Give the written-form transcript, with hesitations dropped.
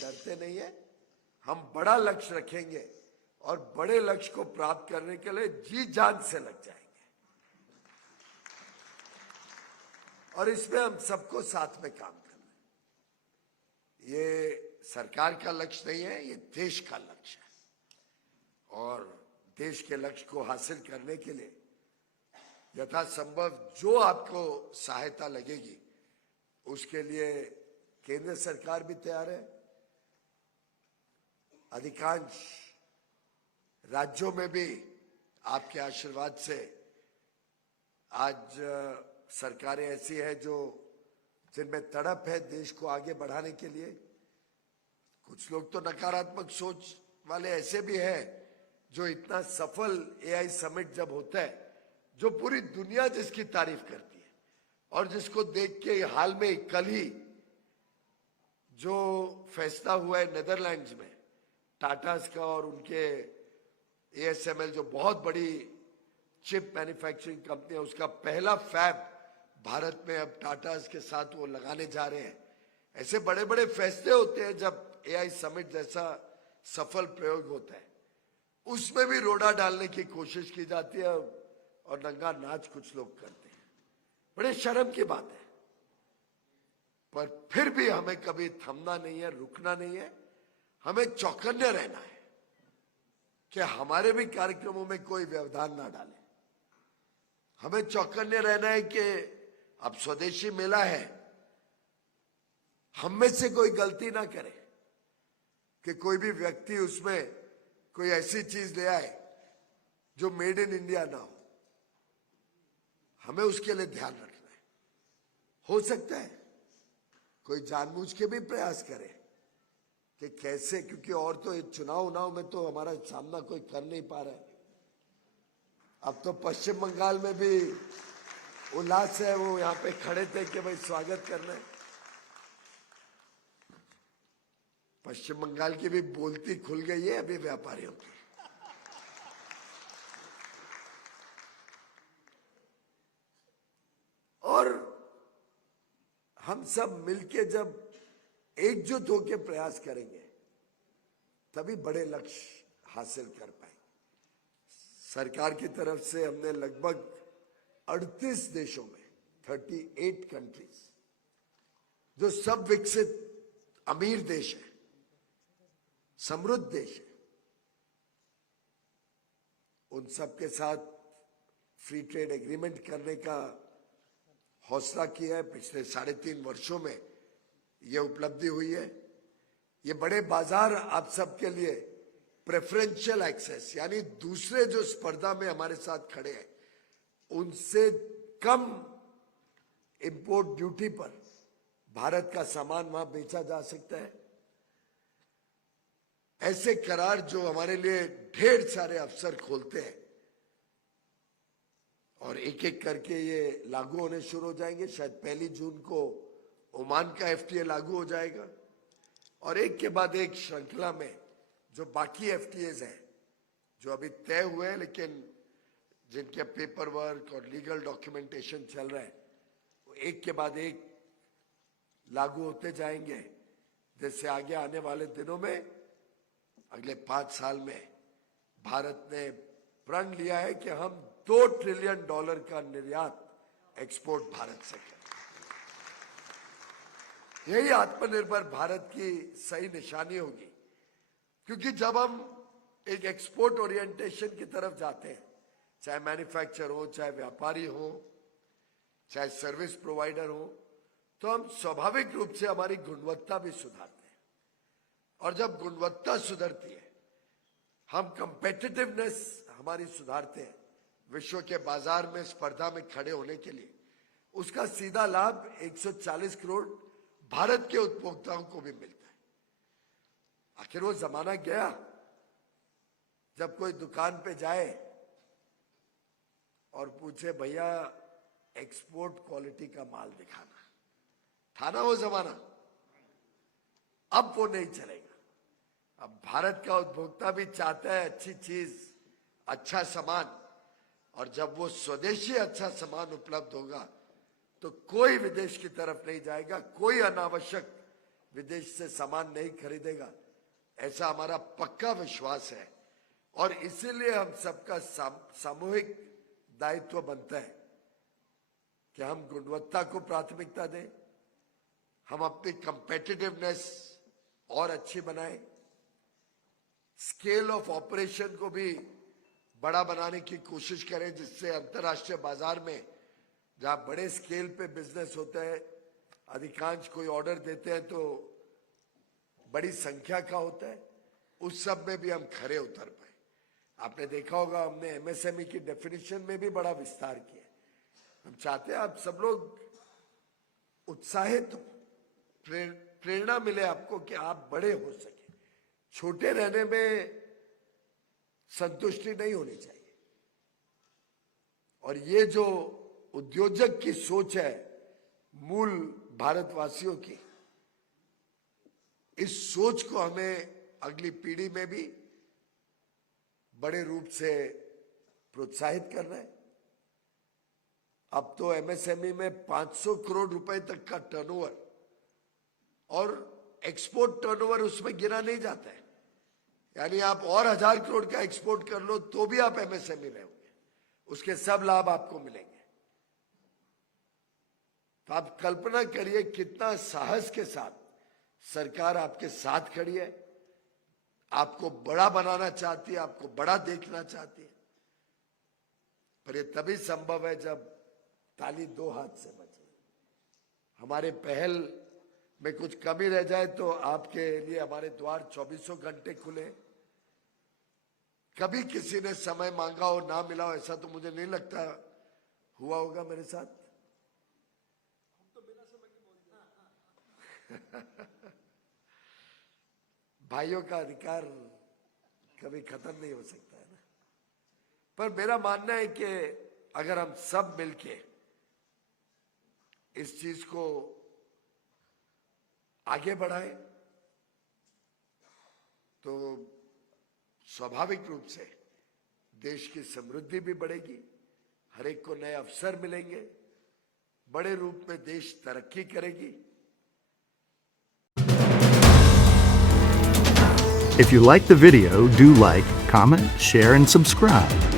डरते नहीं है। हम बड़ा लक्ष्य रखेंगे और बड़े लक्ष्य को प्राप्त करने के लिए जी जान से लग जाएंगे। और इसमें हम सबको साथ में काम करना है। ये सरकार का लक्ष्य नहीं है, ये देश का लक्ष्य है। और देश के लक्ष्य को हासिल करने के लिए यथासंभव जो आपको सहायता लगेगी उसके लिए केंद्र सरकार भी तैयार है। अधिकांश राज्यों में भी आपके आशीर्वाद से आज सरकारें ऐसी है जो जिनमें तड़प है देश को आगे बढ़ाने के लिए। कुछ लोग तो नकारात्मक सोच वाले ऐसे भी हैं जो इतना सफल एआई समिट जब होता है, जो पूरी दुनिया जिसकी तारीफ करती है और जिसको देख के हाल में कल ही जो फैसला हुआ है नेदरलैंड्स में टाटास का और उनके एएसएमएल जो बहुत बड़ी चिप मैन्युफैक्चरिंग कंपनी है, उसका पहला फैब भारत में अब टाटास के साथ वो लगाने जा रहे हैं। ऐसे बड़े बड़े फैसले होते हैं जब एआई समिट जैसा सफल प्रयोग होता है। उसमें भी रोड़ा डालने की कोशिश की जाती है और नंगा नाच कुछ लोग करते हैं। बड़े शर्म की बात है, पर फिर भी हमें कभी थमना नहीं है, रुकना नहीं है। हमें चौकन्ने रहना है कि हमारे भी कार्यक्रमों में कोई व्यवधान ना डाले। हमें चौकन्ने रहना है कि अब स्वदेशी मेला है, हम में से कोई गलती ना करे कि कोई भी व्यक्ति उसमें कोई ऐसी चीज ले आए जो मेड इन इंडिया ना हो। हमें उसके लिए ध्यान रखना है। हो सकता है कोई जानबूझ के भी प्रयास करे कि कैसे, क्योंकि और तो चुनाव में तो हमारा सामना कोई कर नहीं पा रहा है। अब तो पश्चिम बंगाल में भी उल्लास है, वो यहाँ पे खड़े थे कि भाई स्वागत करना है। पश्चिम बंगाल की भी बोलती खुल गई है अभी व्यापारियों की। और हम सब मिलके जब एकजुट होकर प्रयास करेंगे तभी बड़े लक्ष्य हासिल कर पाएंगे। सरकार की तरफ से हमने लगभग 38 देशों में 38 कंट्रीज जो सब विकसित अमीर देश है, समृद्ध देश है, उन सब के साथ फ्री ट्रेड एग्रीमेंट करने का हौसला किया है। पिछले 3.5 वर्षों में यह उपलब्धि हुई है। ये बड़े बाजार आप सबके लिए प्रेफरेंशियल एक्सेस, यानी दूसरे जो स्पर्धा में हमारे साथ खड़े हैं उनसे कम इंपोर्ट ड्यूटी पर भारत का सामान वहां बेचा जा सकता है। ऐसे करार जो हमारे लिए ढेर सारे अवसर खोलते हैं और एक एक करके ये लागू होने शुरू हो जाएंगे। शायद 1 जून को ओमान का एफटीए लागू हो जाएगा और एक के बाद एक श्रृंखला में जो बाकी एफटीएज हैं जो अभी तय हुए हैं लेकिन जिनके पेपर वर्क और लीगल डॉक्यूमेंटेशन चल रहा है, वो एक के बाद एक लागू होते जाएंगे। जैसे आगे आने वाले दिनों में, अगले 5 साल में भारत ने प्रण लिया है कि हम $2 ट्रिलियन का निर्यात एक्सपोर्ट भारत से करें। यही आत्मनिर्भर भारत की सही निशानी होगी, क्योंकि जब हम एक एक्सपोर्ट ओरिएंटेशन की तरफ जाते हैं, चाहे मैन्युफैक्चर हो, चाहे व्यापारी हो, चाहे सर्विस प्रोवाइडर हो, तो हम स्वाभाविक रूप से हमारी गुणवत्ता भी सुधारते हैं। और जब गुणवत्ता सुधरती है, हम कंपेटिटिवनेस हमारी सुधारते हैं विश्व के बाजार में स्पर्धा में खड़े होने के लिए। उसका सीधा लाभ 140 करोड़ भारत के उपभोक्ताओं को भी मिलता है। आखिर वो जमाना गया जब कोई दुकान पे जाए और पूछे भैया एक्सपोर्ट क्वालिटी का माल दिखाना, था ना वो जमाना। अब वो नहीं चलेगा। अब भारत का उपभोक्ता भी चाहता है अच्छी चीज, अच्छा सामान, और जब वो स्वदेशी अच्छा सामान उपलब्ध होगा तो कोई विदेश की तरफ नहीं जाएगा, कोई अनावश्यक विदेश से सामान नहीं खरीदेगा, ऐसा हमारा पक्का विश्वास है। और इसीलिए हम सबका सामूहिक दायित्व बनता है कि हम गुणवत्ता को प्राथमिकता दें, हम अपनी कंपेटिटिवनेस और अच्छी बनाएं, स्केल ऑफ ऑपरेशन को भी बड़ा बनाने की कोशिश करें, जिससे अंतर्राष्ट्रीय बाजार में जहां बड़े स्केल पे बिजनेस होता है, अधिकांश कोई ऑर्डर देते हैं तो बड़ी संख्या का होता है, उस सब में भी हम खरे उतर पाए। आपने देखा होगा हमने एमएसएमई की डेफिनेशन में भी बड़ा विस्तार किया। हम चाहते हैं आप सब लोग उत्साहित, प्रेरणा मिले आपको कि आप बड़े हो सके। छोटे रहने में संतुष्टि नहीं होनी चाहिए। और ये जो उद्योजक की सोच है मूल भारतवासियों की, इस सोच को हमें अगली पीढ़ी में भी बड़े रूप से प्रोत्साहित करना है। अब तो एमएसएमई में 500 करोड़ रुपए तक का टर्नओवर और एक्सपोर्ट टर्नओवर उसमें गिना नहीं जाता है। यानी आप और 1000 करोड़ का एक्सपोर्ट कर लो तो भी आप एमएसएमई में होंगे, उसके सब लाभ आपको मिलेंगे। तो आप कल्पना करिए कितना साहस के साथ सरकार आपके साथ खड़ी है, आपको बड़ा बनाना चाहती है, आपको बड़ा देखना चाहती है। पर ये तभी संभव है जब ताली दो हाथ से बजे। हमारे पहल में कुछ कमी रह जाए तो आपके लिए हमारे द्वार 24 घंटे खुले। कभी किसी ने समय मांगा हो ना मिला हो ऐसा तो मुझे नहीं लगता हुआ होगा मेरे साथ। भाइयों का अधिकार कभी खत्म नहीं हो सकता है ना। पर मेरा मानना है कि अगर हम सब मिलके इस चीज को आगे बढ़ाएं तो स्वाभाविक रूप से देश की समृद्धि भी बढ़ेगी, हर एक को नए अवसर मिलेंगे, बड़े रूप में देश तरक्की करेगी। If you like the video, do like, comment, share, and subscribe.